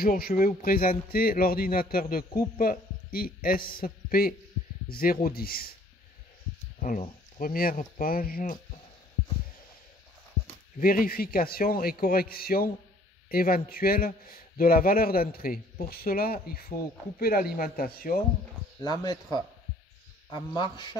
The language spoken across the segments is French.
Bonjour, je vais vous présenter l'ordinateur de coupe ISP010. Alors, première page, vérification et correction éventuelle de la valeur d'entrée. Pour cela, il faut couper l'alimentation, la mettre en marche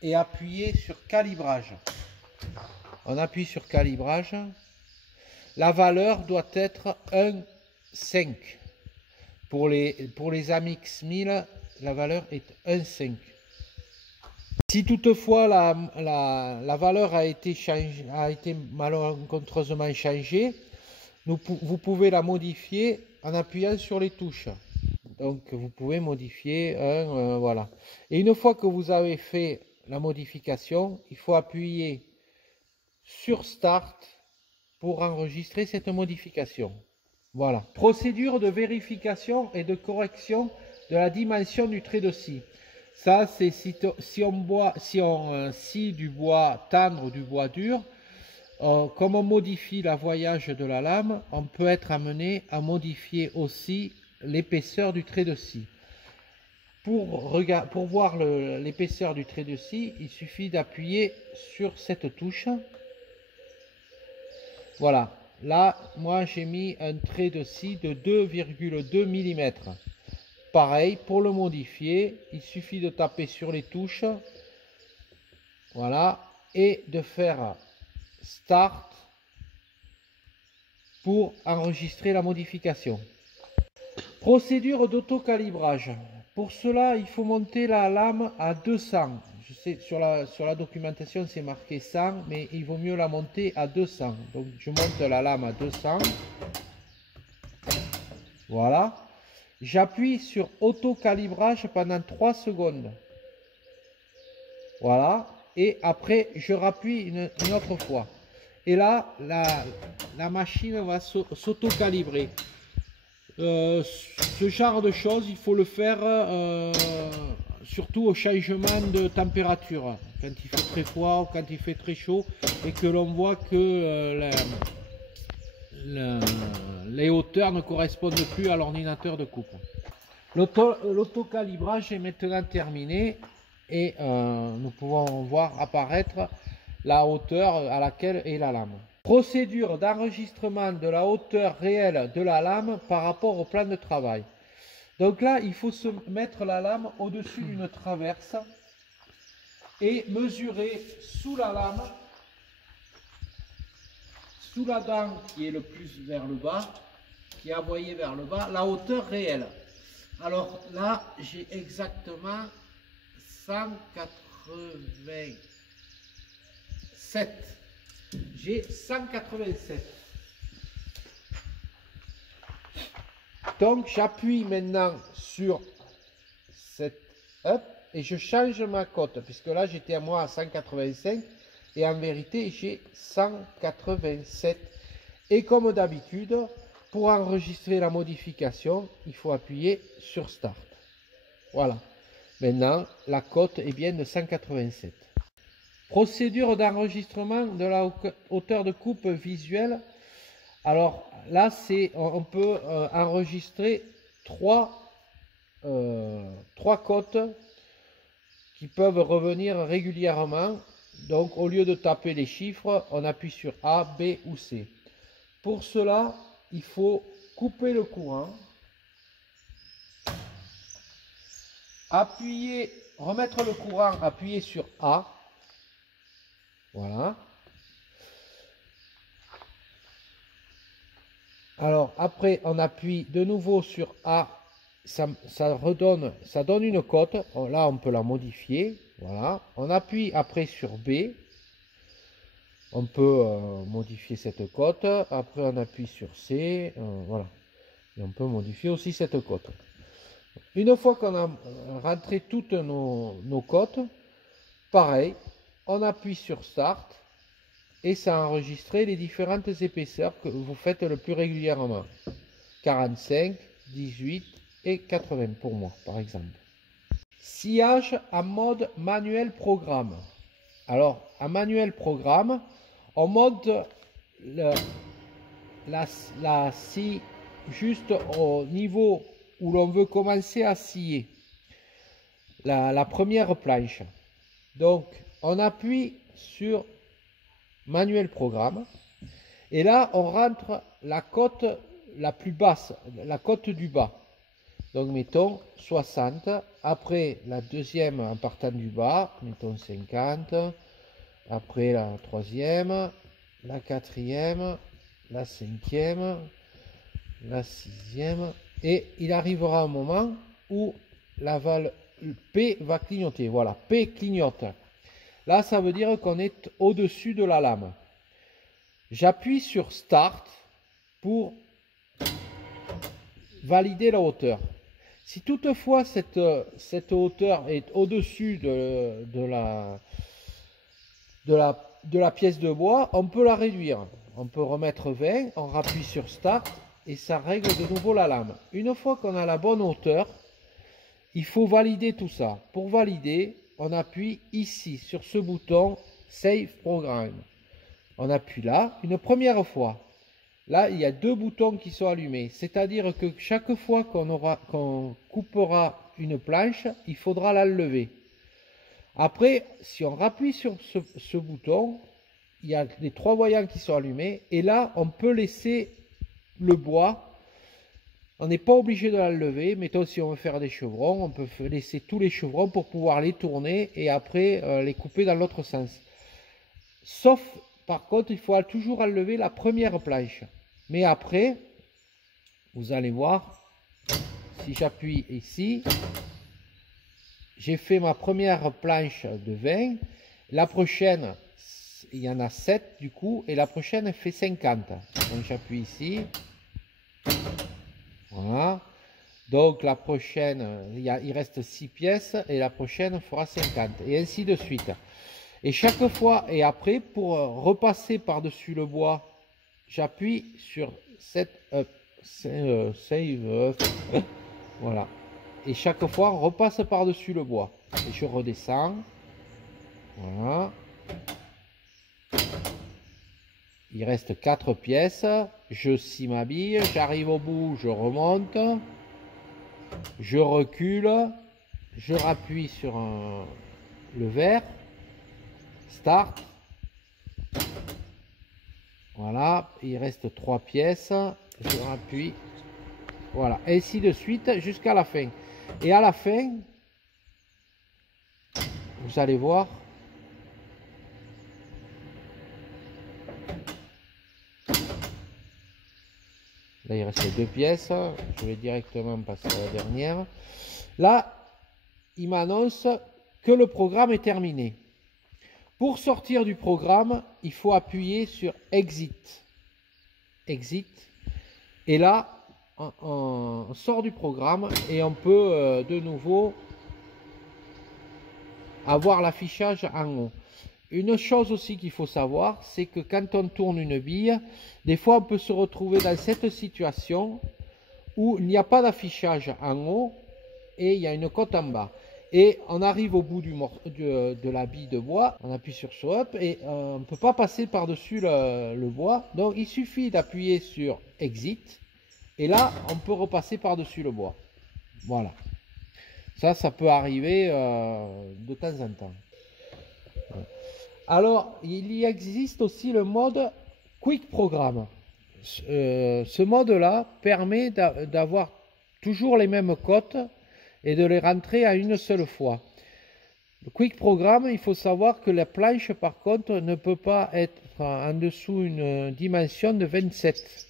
et appuyer sur calibrage. On appuie sur calibrage. La valeur doit être 1,5. Pour les Amix 1000, la valeur est 1,5. Si toutefois la valeur a été malencontreusement changée, vous pouvez la modifier en appuyant sur les touches. Donc vous pouvez modifier voilà. Et une fois que vous avez fait la modification, il faut appuyer sur Start pour enregistrer cette modification. Voilà. Procédure de vérification et de correction de la dimension du trait de scie. Ça, c'est si on scie du bois tendre ou du bois dur, comme on modifie la voyage de la lame, on peut être amené à modifier aussi l'épaisseur du trait de scie. Pour voir l'épaisseur du trait de scie, il suffit d'appuyer sur cette touche. Voilà. Là, moi, j'ai mis un trait de scie de 2,2 mm. Pareil, pour le modifier, il suffit de taper sur les touches. Voilà. Et de faire Start pour enregistrer la modification. Procédure d'autocalibrage. Pour cela, il faut monter la lame à 200. Je sais, sur la documentation, c'est marqué 100, mais il vaut mieux la monter à 200. Donc, je monte la lame à 200. Voilà. J'appuie sur autocalibrage pendant 3 secondes. Voilà. Et après, je rappuie une autre fois. Et là, la machine va s'auto-calibrer. Ce genre de choses, il faut le faire surtout au changement de température, quand il fait très froid ou quand il fait très chaud et que l'on voit que les hauteurs ne correspondent plus à l'ordinateur de coupe. L'autocalibrage est maintenant terminé et nous pouvons voir apparaître la hauteur à laquelle est la lame. Procédure d'enregistrement de la hauteur réelle de la lame par rapport au plan de travail. Donc là, il faut se mettre la lame au-dessus d'une traverse et mesurer sous la lame, sous la dent qui est le plus vers le bas, qui est aboyée vers le bas, la hauteur réelle. Alors là, j'ai exactement 187. J'ai 187. Donc j'appuie maintenant sur cette up et je change ma cote, puisque là j'étais à moi à 185 et en vérité j'ai 187. Et comme d'habitude, pour enregistrer la modification, il faut appuyer sur Start. Voilà. Maintenant, la cote est bien de 187. Procédure d'enregistrement de la hauteur de coupe visuelle. Alors là, on peut enregistrer trois cotes qui peuvent revenir régulièrement. Donc au lieu de taper les chiffres, on appuie sur A, B ou C. Pour cela, il faut couper le courant, remettre le courant, appuyer sur A. Voilà. Alors après, on appuie de nouveau sur A. Ça donne une cote. Là, on peut la modifier. Voilà. On appuie après sur B. On peut modifier cette cote. Après, on appuie sur C. Voilà. Et on peut modifier aussi cette cote. Une fois qu'on a rentré toutes nos cotes, pareil, on appuie sur Start et ça a enregistré les différentes épaisseurs que vous faites le plus régulièrement. 45, 18 et 80 pour moi, par exemple. Sciage en mode manuel programme. Alors, en manuel programme, on monte la scie juste au niveau où l'on veut commencer à scier la première planche. Donc on appuie sur manuel programme et là on rentre la cote la plus basse, la cote du bas. Donc mettons 60, après la deuxième en partant du bas, mettons 50, après la troisième, la quatrième, la cinquième, la sixième, et il arrivera un moment où la valeur P va clignoter. Voilà, P clignote. Là, ça veut dire qu'on est au-dessus de la lame. J'appuie sur Start pour valider la hauteur. Si toutefois cette hauteur est au-dessus de la pièce de bois, on peut la réduire. On peut remettre 20, on rappuie sur Start et ça règle de nouveau la lame. Une fois qu'on a la bonne hauteur, il faut valider tout ça. Pour valider, on appuie ici sur ce bouton Save Program. On appuie là une première fois. Là, il y a deux boutons qui sont allumés. C'est-à-dire que chaque fois qu'on coupera une planche, il faudra la lever. Après, si on rappuie sur ce bouton, il y a les trois voyants qui sont allumés. Et là, on peut laisser le bois. On n'est pas obligé de la lever. Mettons, si on veut faire des chevrons, on peut laisser tous les chevrons pour pouvoir les tourner et après les couper dans l'autre sens. Sauf, par contre, il faut toujours enlever la première planche. Mais après, vous allez voir, si j'appuie ici, j'ai fait ma première planche de 20. La prochaine, il y en a 7 du coup, et la prochaine fait 50. Donc j'appuie ici. Voilà. Donc la prochaine, il reste 6 pièces, et la prochaine fera 50. Et ainsi de suite. Et chaque fois, et après, pour repasser par-dessus le bois, j'appuie sur Save Up. Voilà. Et chaque fois, on repasse par-dessus le bois. Et je redescends. Voilà. Il reste 4 pièces. Je scie ma bille. J'arrive au bout, je remonte. Je recule. Je rappuie sur le vert. Start. Voilà, il reste 3 pièces, je rappuie, voilà, ainsi de suite jusqu'à la fin. Et à la fin, vous allez voir, là il reste 2 pièces, je vais directement passer à la dernière. Là, il m'annonce que le programme est terminé. Pour sortir du programme, il faut appuyer sur Exit. Exit. Et là, on sort du programme et on peut de nouveau avoir l'affichage en haut. Une chose aussi qu'il faut savoir, c'est que quand on tourne une bille, des fois on peut se retrouver dans cette situation où il n'y a pas d'affichage en haut et il y a une cote en bas. Et on arrive au bout de la bille de bois, on appuie sur Swap et on ne peut pas passer par-dessus le bois. Donc il suffit d'appuyer sur Exit et là on peut repasser par-dessus le bois. Voilà. Ça peut arriver de temps en temps. Alors il existe aussi le mode Quick Program. Ce mode-là permet d'avoir toujours les mêmes cotes et de les rentrer à une seule fois. Le Quick Program, il faut savoir que la planche par contre ne peut pas être en dessous une dimension de 27.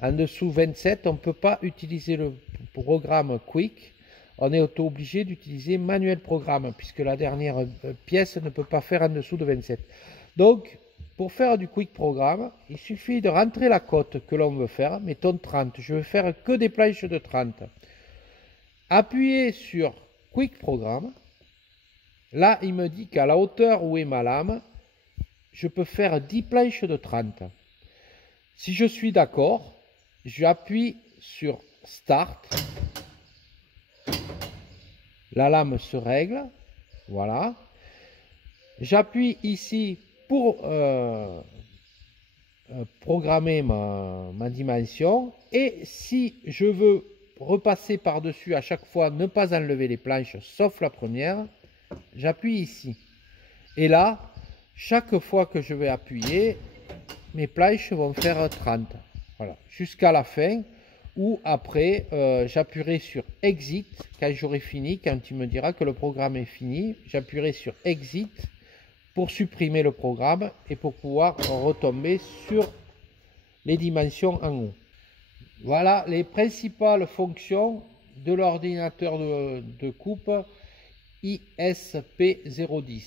En dessous 27, on ne peut pas utiliser le programme Quick. On est obligé d'utiliser manuel programme puisque la dernière pièce ne peut pas faire en dessous de 27. Donc, pour faire du Quick Program, il suffit de rentrer la cote que l'on veut faire. Mettons 30. Je veux faire que des planches de 30. Appuyez sur Quick Program. Là, il me dit qu'à la hauteur où est ma lame, je peux faire 10 planches de 30. Si je suis d'accord, j'appuie sur Start. La lame se règle. Voilà. J'appuie ici pour programmer ma dimension. Et si je veux repasser par-dessus à chaque fois, ne pas enlever les planches, sauf la première, j'appuie ici. Et là, chaque fois que je vais appuyer, mes planches vont faire 30. Voilà, jusqu'à la fin. Ou après, j'appuierai sur Exit quand j'aurai fini, quand il me dira que le programme est fini. J'appuierai sur Exit pour supprimer le programme et pour pouvoir retomber sur les dimensions en haut. Voilà les principales fonctions de l'ordinateur de coupe ISP010.